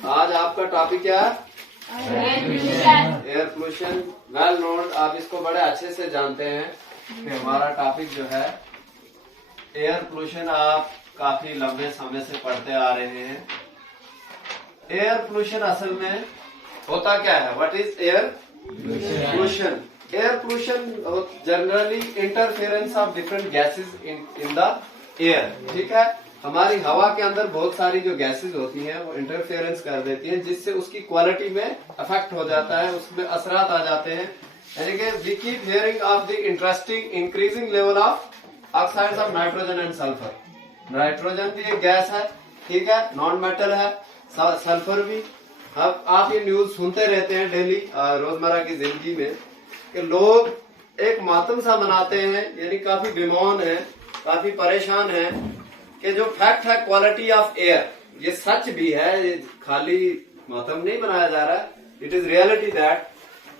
आज आपका टॉपिक क्या है? Air pollution. वेल नोन, आप इसको बड़े अच्छे से जानते हैं कि हमारा टॉपिक जो है एयर पोल्यूशन, आप काफी लंबे समय से पढ़ते आ रहे हैं। एयर पोल्यूशन असल में होता क्या है? What is air pollution? Air pollution generally interference of different gases in the air. ठीक है, हमारी हवा के अंदर बहुत सारी जो गैसेस होती हैं वो इंटरफेरेंस कर देती हैं, जिससे उसकी क्वालिटी में अफेक्ट हो जाता है, उसमें असरात आ जाते हैं। यानी कि we keep hearing of the interesting increasing level of oxides of nitrogen and sulphur. Nitrogen भी एक गैस है, ठीक है, नॉन मेटल है, सल्फर भी। अब आप ये न्यूज सुनते रहते हैं डेली रोजमर्रा की जिंदगी में कि लोग एक मातम सा मनाते हैं, यानी काफी बेमौन है, काफी परेशान है कि जो फैक्ट है क्वालिटी ऑफ एयर, ये सच भी है, ये खाली मातम नहीं बनाया जा रहा है। It is reality that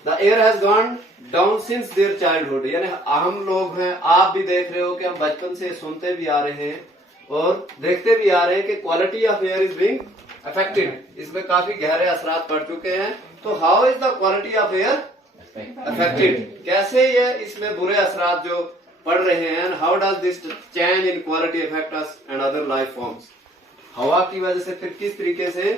the air has gone down since their childhood. यानी हम लोग हैं, आप भी देख रहे हो कि हम बचपन से सुनते भी आ रहे हैं और देखते भी आ रहे हैं कि quality of air is being affected. इसमें काफी गहरे असरात पड़ चुके हैं। तो how is the quality of air affected? कैसे ये इसमें बुरे असरात जो पढ़ रहे हैं, how does this change in quality affect us and other life forms? हवा की वजह से फिर किस तरीके से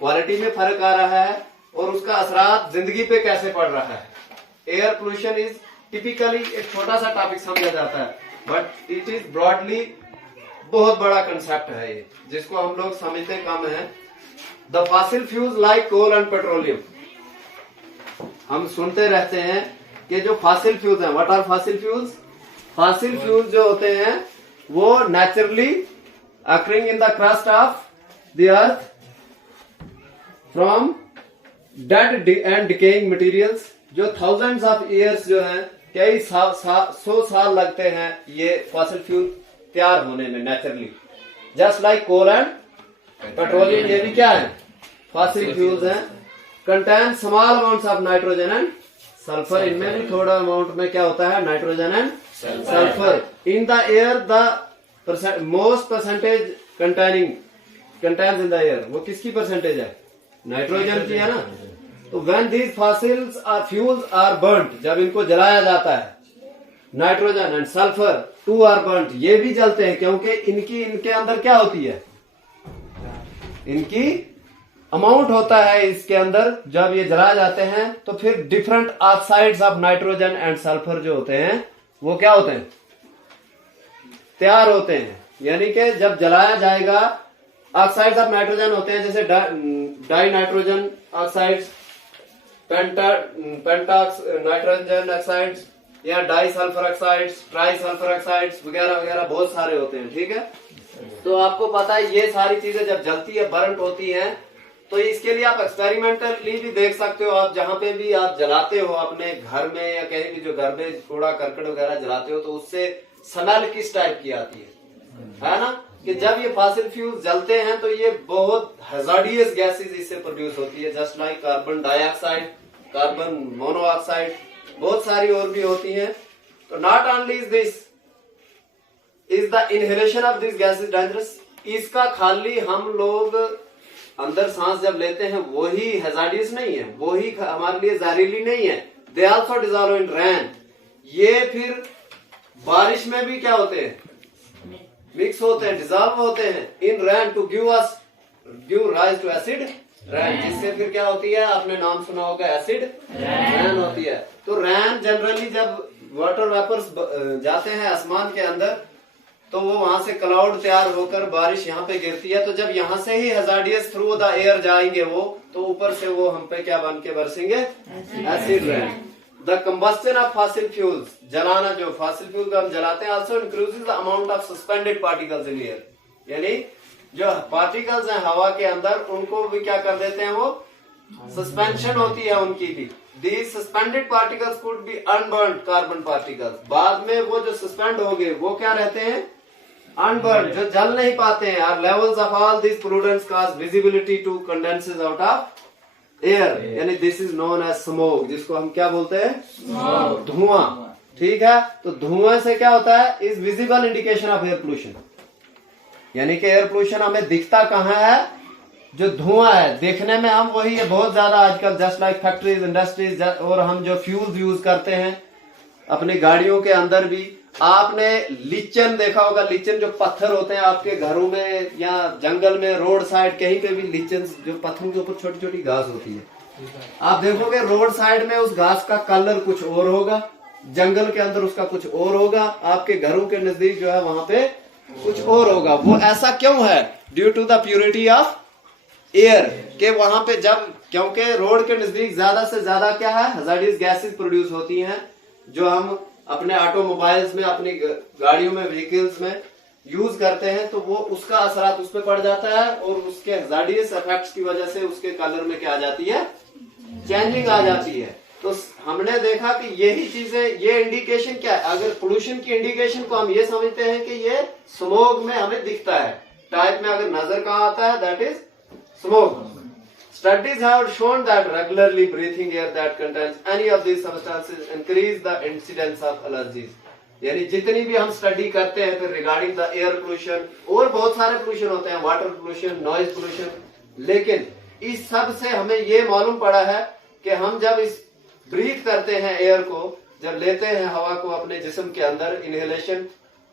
क्वालिटी में फर्क आ रहा है और उसका असरात जिंदगी पे कैसे पड़ रहा है? एयर पोल्यूशन इज टिपिकली एक छोटा सा टॉपिक समझा जाता है, बट इट इज ब्रॉडली बहुत बड़ा कंसेप्ट है ये, जिसको हम लोग समझते कम है। The fossil fuels like coal and petroleum, हम सुनते रहते हैं कि जो फॉसिल फ्यूल्स हैं, what are fossil fuels? Fossil fuels जो होते हैं वो naturally occurring in the crust of the earth from dead and decaying materials, जो थाउजेंड्स ऑफ ईयर्स जो हैं, कई 100 साल लगते हैं ये फॉसिल फ्यूल तैयार होने में naturally. Just like coal and petroleum, ये भी क्या है? फॉसिल फ्यूल्स हैं। Contain small amounts of nitrogen and sulphur, इनमें भी थोड़ा अमाउंट में क्या होता है? Nitrogen and sulphur. In the air the most percentage contains in the air, वो किसकी परसेंटेज है? नाइट्रोजन की है ना। तो when these fossils are fuels are burned, जब इनको जलाया जाता है, nitrogen and sulphur to are burned, ये भी जलते हैं क्योंकि इनके अंदर क्या होती है? इनकी अमाउंट होता है इसके अंदर। जब ये जलाए जाते हैं तो फिर different oxides of nitrogen and sulphur जो होते हैं वो क्या होते हैं? तैयार होते हैं। यानी कि जब जलाया जाएगा, ऑक्साइड्स ऑफ नाइट्रोजन होते हैं जैसे dinitrogen oxides, nitrogen oxides, या disulphur oxides, trisulphur oxides वगैरह वगैरह बहुत सारे होते हैं। ठीक है, तो आपको पता है ये सारी चीजें जब जलती है, बर्न होती हैं, तो इसके लिए आप एक्सपेरिमेंटली भी देख सकते हो। आप जहां पे भी आप जलाते हो अपने घर में या कहीं भी जो घर में कूड़ा करकट वगैरह जलाते हो, तो उससे स्मेल किस टाइप की आती है ना? कि जब ये फॉसिल फ्यूल जलते हैं तो ये बहुत हैजार्डियस गैसेस इससे प्रोड्यूस होती है, just like carbon dioxide, carbon monoxide, बहुत सारी और भी होती हैं। तो not only is this is the inhalation of this gas is dangerous, इसका खाली हम लोग अंदर सांस जब लेते हैं वही हैजार्डियस नहीं है, वही हमारे लिए जहरीली नहीं है। They also dissolve in rain, ये फिर बारिश में भी क्या होते हैं? मिक्स होते हैं, डिजॉल्व होते हैं in rain to give rise to acid rain, जिससे फिर क्या होती है? आपने नाम सुना होगा, एसिड रेन होती है। तो रेन जनरली जब वाटर वेपर्स जाते हैं आसमान के अंदर, तो वो वहां से क्लाउड तैयार होकर बारिश यहाँ पे गिरती है। तो जब यहाँ से ही हैजार्डियस थ्रू द एयर जाएंगे वो, तो ऊपर से वो हम पे क्या बन के बरसेंगे? Acid rain. The combustion of fossil fuels, जलाना, जो फॉसिल फ्यूल को हम जलाते हैं, also increases the amount of suspended particles in air, यानी जो पार्टिकल्स हैं हवा के अंदर, उनको भी क्या कर देते हैं? वो सस्पेंशन होती है उनकी भी। These suspended particles could be unburned carbon particles, बाद में वो जो सस्पेंड हो गए वो क्या रहते हैं? अनबर्न, जो जल नहीं पाते हैं। Our levels of all these pollutants cause visibility to condenses out of air, यानी this is known as smoke, जिसको हम क्या बोलते हैं? धुआं। ठीक है, तो धुआं से क्या होता है? Is visible indication of air pollution, यानी कि एयर पोल्यूशन हमें दिखता कहाँ है? जो धुआं है, देखने में हम वही है बहुत ज्यादा आजकल, जस्ट लाइक फैक्ट्रीज, इंडस्ट्रीज, और हम जो फ्यूल यूज करते हैं अपनी गाड़ियों के अंदर भी। आपने लीचन देखा होगा, लीचन जो पत्थर होते हैं आपके घरों में या जंगल में, रोड साइड कहीं पे भी लीचन, जो पत्थरों के ऊपर छोटी छोटी घास होती है, आप देखोगे रोड साइड में उस घास का कलर कुछ और होगा, जंगल के अंदर उसका कुछ और होगा, आपके घरों के नजदीक जो है वहां पे कुछ और होगा। वो ऐसा क्यों है? Due to the purity of air, के वहां पे जब, क्योंकि रोड के नजदीक ज्यादा से ज्यादा क्या है, हजार्डियस गैसेस प्रोड्यूस होती हैं, जो हम अपने ऑटोमोबाइल्स में, अपनी गाड़ियों में, व्हीकल्स में यूज करते हैं, तो वो उसका असरात उस पर पड़ जाता है और उसके हजार्डियस इफेक्ट्स की वजह से उसके कलर में क्या आ जाती है, चेंजिंग आ जाती है। तो हमने देखा कि यही चीजें, ये इंडिकेशन क्या है, अगर पोल्यूशन की इंडिकेशन को हम ये समझते हैं कि ये स्मोक में हमें दिखता है, टाइप में अगर नजर कहाँ आता है, that is smoke. Studies have shown that regularly breathing air that contains any of these substances increase the incidence of allergies. यानी जितनी भी हम स्टडी करते हैं फिर रिगार्डिंग द एयर पोल्यूशन, और बहुत सारे पोल्यूशन होते हैं, वाटर पोल्यूशन, नॉइज पोल्यूशन, लेकिन इस सब से हमें ये मालूम पड़ा है कि हम जब इस ब्रीथ करते हैं एयर को, जब लेते हैं हवा को अपने जिस्म के अंदर, इनहेलेशन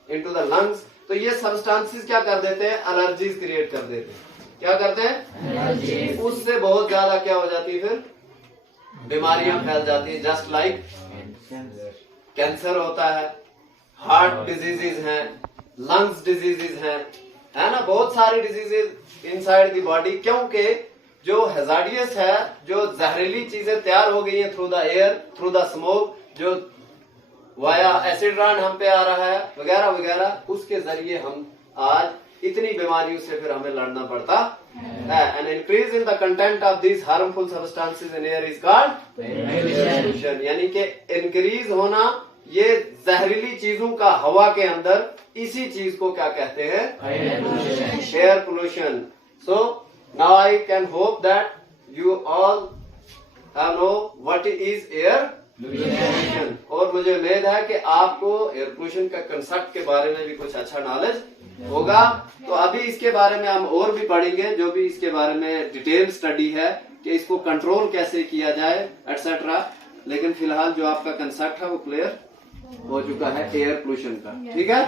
इनटू द लंग्स, तो ये सब्सटेंसेस क्या कर देते हैं, एलर्जीज क्रिएट कर देते हैं। क्या करते हैं, उससे बहुत ज्यादा क्या हो जाती है, फिर बीमारियां फैल जाती है, जस्ट लाइक कैंसर होता है, हार्ट डिजीजेज हैं, लंग्स डिजीजेज हैं, है ना, बहुत सारी डिजीजेज इनसाइड द बॉडी, क्योंकि जो हैजार्डियस है, जो जहरीली चीजें तैयार हो गई है through the air, through the smoke, जो वाया एसिड रन हम पे आ रहा है वगैरह वगैरह, उसके जरिए हम आज इतनी बीमारियों से फिर हमें लड़ना पड़ता है। An increase in the content of these harmful substances in air is called pollution, यानी कि इंक्रीज होना ये जहरीली चीजों का हवा के अंदर, इसी चीज को क्या कहते हैं, air pollution. So now I can hope that you all know what is air pollution, और मुझे उम्मीद है कि आपको एयर पोल्यूशन का कंसेप्ट के बारे में भी कुछ अच्छा नॉलेज होगा। तो अभी इसके बारे में हम और भी पढ़ेंगे, जो भी इसके बारे में डिटेल स्टडी है कि इसको कंट्रोल कैसे किया जाए एटसेट्रा, लेकिन फिलहाल जो आपका कंसेप्ट है वो क्लियर हो चुका है एयर पोल्यूशन का, ठीक है।